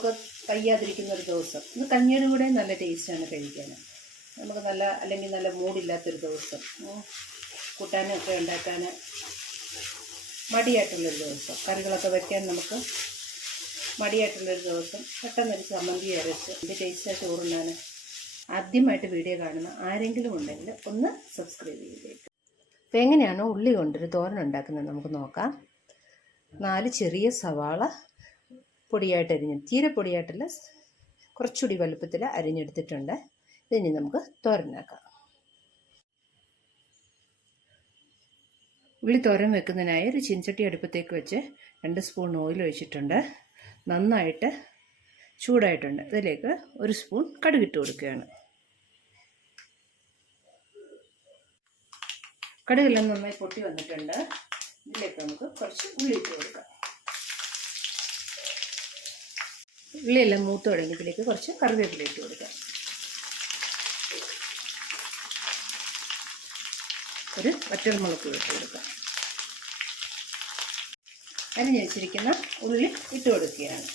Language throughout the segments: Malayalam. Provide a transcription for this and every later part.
നമുക്ക് വയ്യാതിരിക്കുന്നൊരു ദിവസം ഇന്ന് കഞ്ഞിയുടെ കൂടെ നല്ല ടേസ്റ്റാണ് കഴിക്കാൻ. നമുക്ക് അല്ലെങ്കിൽ നല്ല മൂടില്ലാത്തൊരു ദിവസം, കൂട്ടാനൊക്കെ ഉണ്ടാക്കാൻ മടിയായിട്ടുള്ളൊരു ദിവസം, കറികളൊക്കെ വയ്ക്കാൻ നമുക്ക് മടിയായിട്ടുള്ളൊരു ദിവസം പെട്ടെന്നൊരു ചമ്മന്തി അരച്ച് ഇത് ടേസ്റ്റായിട്ട് ചോറുണ്ണാൻ ആദ്യമായിട്ട് വീഡിയോ കാണുന്ന ആരെങ്കിലും ഉണ്ടെങ്കിൽ ഒന്ന് സബ്സ്ക്രൈബ് ചെയ്തേക്കും. അപ്പോൾ എങ്ങനെയാണോ ഉള്ളി കൊണ്ടൊരു തോരൻ ഉണ്ടാക്കുന്നത് നമുക്ക് നോക്കാം. 4 ചെറിയ സവാള പൊടിയായിട്ട് തീരെ പൊടിയായിട്ടല്ല, കുറച്ചുകൂടി വലുപ്പത്തിൽ അരിഞ്ഞെടുത്തിട്ടുണ്ട്. ഇതിനി നമുക്ക് തോരനാക്കാം. ഉള്ളി തോരൻ വെക്കുന്നതിനായി ഒരു ചീനച്ചട്ടി അടുപ്പത്തേക്ക് വെച്ച് 2 സ്പൂൺ ഓയിൽ ഒഴിച്ചിട്ടുണ്ട്. നന്നായിട്ട് ചൂടായിട്ടുണ്ട്. ഇതിലേക്ക് 1 സ്പൂൺ കടുകിട്ട് കൊടുക്കുകയാണ്. കടുകെല്ലാം നന്നായി പൊട്ടി വന്നിട്ടുണ്ട്. ഇതിലേക്ക് നമുക്ക് കുറച്ച് ഉള്ളി ഇട്ട് കൊടുക്കാം. ഉള്ളിയെല്ലാം മൂത്ത് തുടങ്ങി ഇതിലേക്ക് കുറച്ച് കറിവേപ്പില ഇട്ട് കൊടുക്കാം. ഒരു വറ്റൽമുളക് ഇട്ട് കൊടുക്കാം. അരിഞ്ഞ് വെച്ചിരിക്കുന്ന ഉള്ളി ഇട്ട് കൊടുക്കുകയാണ്.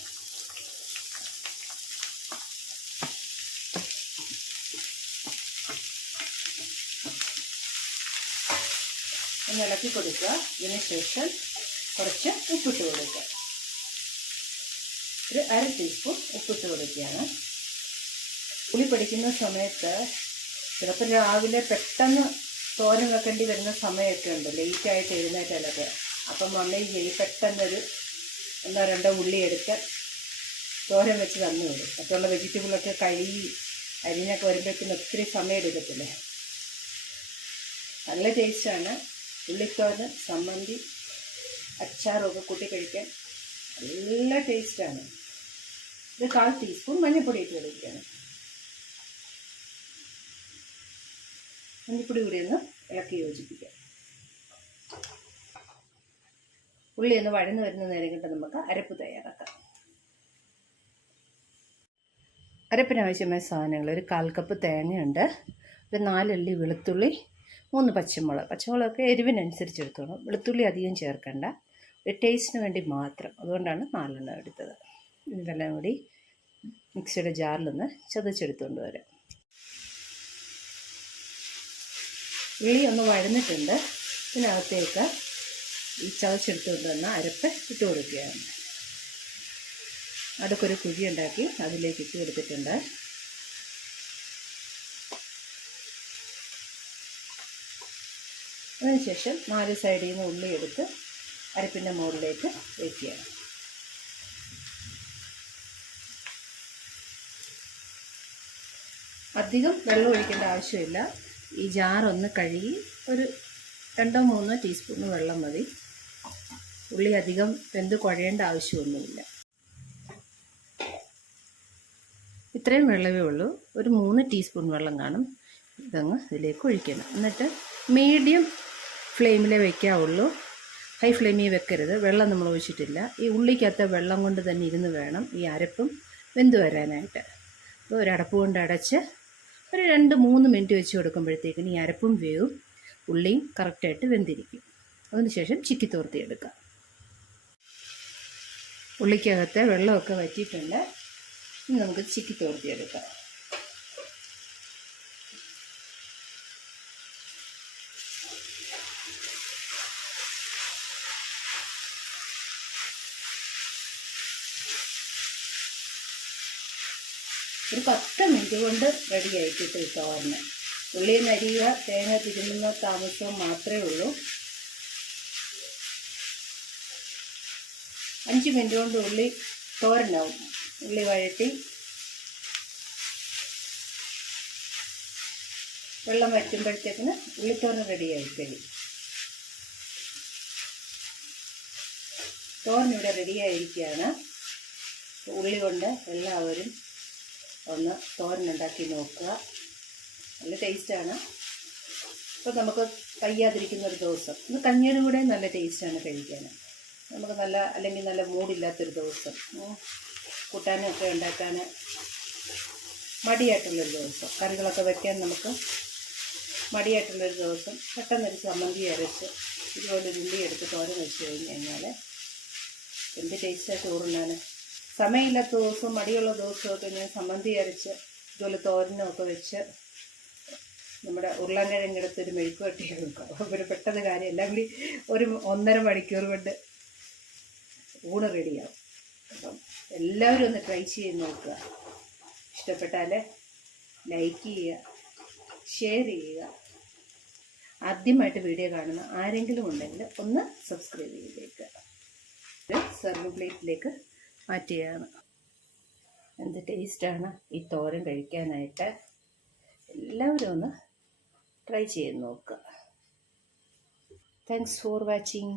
ഒന്ന് ഇളക്കി കൊടുക്കുക. ഇതിന് ശേഷം കുറച്ച് ഉപ്പിട്ട് കൊടുക്കുക. ഒരു 1/2 ടീസ്പൂൺ ഉപ്പിട്ട് കൊടുക്കുകയാണ്. പുളി പൊടിക്കുന്ന സമയത്ത് ചിലപ്പോൾ രാവിലെ പെട്ടെന്ന് തോരൻ വെക്കേണ്ടി വരുന്ന സമയമൊക്കെ ഉണ്ട്, ലേറ്റായിട്ട് എഴുന്നേറ്റാലൊക്കെ. അപ്പം മമ്മയും ചെയ്യും പെട്ടെന്നൊരു 1-2 ഉള്ളി എടുത്ത് തോരൻ വെച്ച് തന്നു വിടും. മറ്റുള്ള വെജിറ്റബിളൊക്കെ കഴുകി അരിഞ്ഞൊക്കെ വരുമ്പോഴത്തേന് ഒത്തിരി സമയം എടുക്കത്തില്ലേ. നല്ല ടേസ്റ്റാണ്. ഉള്ളിത്തോരൻ, ചമ്മന്തി, അച്ചാറൊക്കെ കൂട്ടി കഴിക്കാൻ നല്ല ടേസ്റ്റാണ്. ഇത് 1/4 ടീസ്പൂൺ മഞ്ഞൾപ്പൊടി ഇട്ട് കൊടുക്കുകയാണ്. മഞ്ഞൾപ്പൊടി കൂടി ഒന്ന് ഇളക്കി യോജിപ്പിക്കാം. ഉള്ളി ഒന്ന് വഴന്ന് വരുന്ന നേരം കൊണ്ട് നമുക്ക് അരപ്പ് തയ്യാറാക്കാം. അരപ്പിനാവശ്യമായ സാധനങ്ങൾ: ഒരു 1/4 കപ്പ് തേങ്ങയുണ്ട്, ഒരു 4 അല്ലി വെളുത്തുള്ളി, 3 പച്ചമുളക്. പച്ചമുളകൊക്കെ എരിവിനനുസരിച്ച് എടുത്തോളാം. വെളുത്തുള്ളി അധികം ചേർക്കണ്ട, ഒരു ടേസ്റ്റിന് വേണ്ടി മാത്രം. അതുകൊണ്ടാണ് 4 എണ്ണം എടുത്തത്. ഇതെല്ലാം കൂടി മിക്സിയുടെ ജാറിലൊന്ന് ചതച്ചെടുത്തുകൊണ്ട് വരാം. ഉള്ളി ഒന്ന് വഴന്നിട്ടുണ്ട്. ഇതിനകത്തേക്ക് ഈ ചതച്ചെടുത്തുകൊണ്ട് വന്ന അരപ്പ് ഇട്ട് കൊടുക്കുകയാണ്. അടുക്കൊരു കുഴി ഉണ്ടാക്കി അതിലേക്ക് ഇട്ട് കൊടുത്തിട്ടുണ്ട്. അതിനുശേഷം 4 സൈഡിൽ നിന്ന് ഉള്ളി എടുത്ത് അരപ്പിൻ്റെ മുകളിലേക്ക് വയ്ക്കുകയാണ്. അധികം വെള്ളം ഒഴിക്കേണ്ട ആവശ്യമില്ല. ഈ ജാറൊന്ന് കഴുകി ഒരു 2-3 ടീസ്പൂൺ വെള്ളം മതി. ഉള്ളി അധികം വെന്ത് കുഴയേണ്ട ആവശ്യമൊന്നുമില്ല. ഇത്രയും വെള്ളമേ ഉള്ളൂ. ഒരു 3 ടീസ്പൂൺ വെള്ളം കാണും. ഇതങ്ങ് ഇതിലേക്ക് ഒഴിക്കണം. എന്നിട്ട് മീഡിയം ഫ്ലെയിമിലേ വയ്ക്കാവുള്ളൂ, ഹൈ ഫ്ലെയിമിൽ വെക്കരുത്. വെള്ളം നമ്മൾ ഒഴിച്ചിട്ടില്ല. ഈ ഉള്ളിക്കകത്ത് വെള്ളം കൊണ്ട് തന്നെ ഇരുന്ന് വേണം ഈ അരപ്പും വെന്ത് വരാനായിട്ട്. അപ്പോൾ ഒരു അടപ്പ് കൊണ്ട് അടച്ച് ഒരു 2-3 മിനിറ്റ് വെച്ച് കൊടുക്കുമ്പോഴത്തേക്കിന് ഈ അരപ്പും വേവും, ഉള്ളിയും കറക്റ്റായിട്ട് വെന്തിരിക്കും. അതിനുശേഷം ചിക്കി തോർത്തിയെടുക്കാം. ഉള്ളിക്കകത്ത് വെള്ളമൊക്കെ വറ്റിയിട്ടുണ്ട്. ഇനി നമുക്ക് ചിക്കി തോർത്തിയെടുക്കാം. ഒരു 10 മിനിറ്റ് കൊണ്ട് റെഡി ആയിട്ടിട്ട് തോരന്. ഉള്ളി നരിയുക, തേങ്ങ തിരുമുന്ന താമസവും മാത്രമേ ഉള്ളൂ. 5 മിനിറ്റ് കൊണ്ട് ഉള്ളി തോരനാവും. ഉള്ളി വഴറ്റി വെള്ളം വറ്റുമ്പോഴത്തേക്കിന് ഉള്ളിത്തോരൻ റെഡിയായി കഴിയും. തോരനിവിടെ റെഡിയായിരിക്കുകയാണ്. ഉള്ളി കൊണ്ട് എല്ലാവരും ഒന്ന് തോരനുണ്ടാക്കി നോക്കുക. നല്ല ടേസ്റ്റാണ്. അപ്പോൾ നമുക്ക് വയ്യാതിരിക്കുന്നൊരു ദിവസം ഇന്ന് കഞ്ഞിയുടെ കൂടെ നല്ല ടേസ്റ്റാണ് കഴിക്കാൻ. നമുക്ക് അല്ലെങ്കിൽ നല്ല മൂടില്ലാത്തൊരു ദിവസം, കൂട്ടാനൊക്കെ ഉണ്ടാക്കാൻ മടിയായിട്ടുള്ളൊരു ദിവസം, കറികളൊക്കെ വയ്ക്കാൻ നമുക്ക് മടിയായിട്ടുള്ളൊരു ദിവസം പെട്ടെന്നൊരു ചമ്മന്തി അരച്ച് ഇതുപോലെ ഉള്ളി എടുത്ത് തോരൻ വെച്ച് കഴിഞ്ഞ് കഴിഞ്ഞാൽ എന്ത് ടേസ്റ്റാണ് ചോറുണ്ണാൻ. സമയമില്ലാത്ത ദിവസവും മടിയുള്ള ദിവസമൊക്കെ ഞാൻ ചമ്മന്തി അരച്ച് ഇതുപോലെ തോരനൊക്കെ വെച്ച് നമ്മുടെ ഉരുളൻകിഴങ്ങെടുത്തൊരു മെഴുക്ക് വരട്ടി വെക്കാം. അപ്പോൾ ഒരു പെട്ടെന്ന് കാര്യം എല്ലാം കൂടി ഒരു 1.5 മണിക്കൂർ കൊണ്ട് ഊണ് റെഡിയാവും. അപ്പം എല്ലാവരും ഒന്ന് ട്രൈ ചെയ്ത് നോക്കുക. ഇഷ്ടപ്പെട്ടാൽ ലൈക്ക് ചെയ്യുക, ഷെയർ ചെയ്യുക. ആദ്യമായിട്ട് വീഡിയോ കാണുന്ന ആരെങ്കിലും ഉണ്ടെങ്കിൽ ഒന്ന് സബ്സ്ക്രൈബ് ചെയ്തേക്കുക. സെർവിങ് പ്ലേറ്റിലേക്ക് മാറ്റുകയാണ്. എന്ത് ടേസ്റ്റാണ് ഈ തോരൻ കഴിക്കാനായിട്ട്. എല്ലാവരും ഒന്ന് ട്രൈ ചെയ്ത് നോക്കുക. Thanks for watching.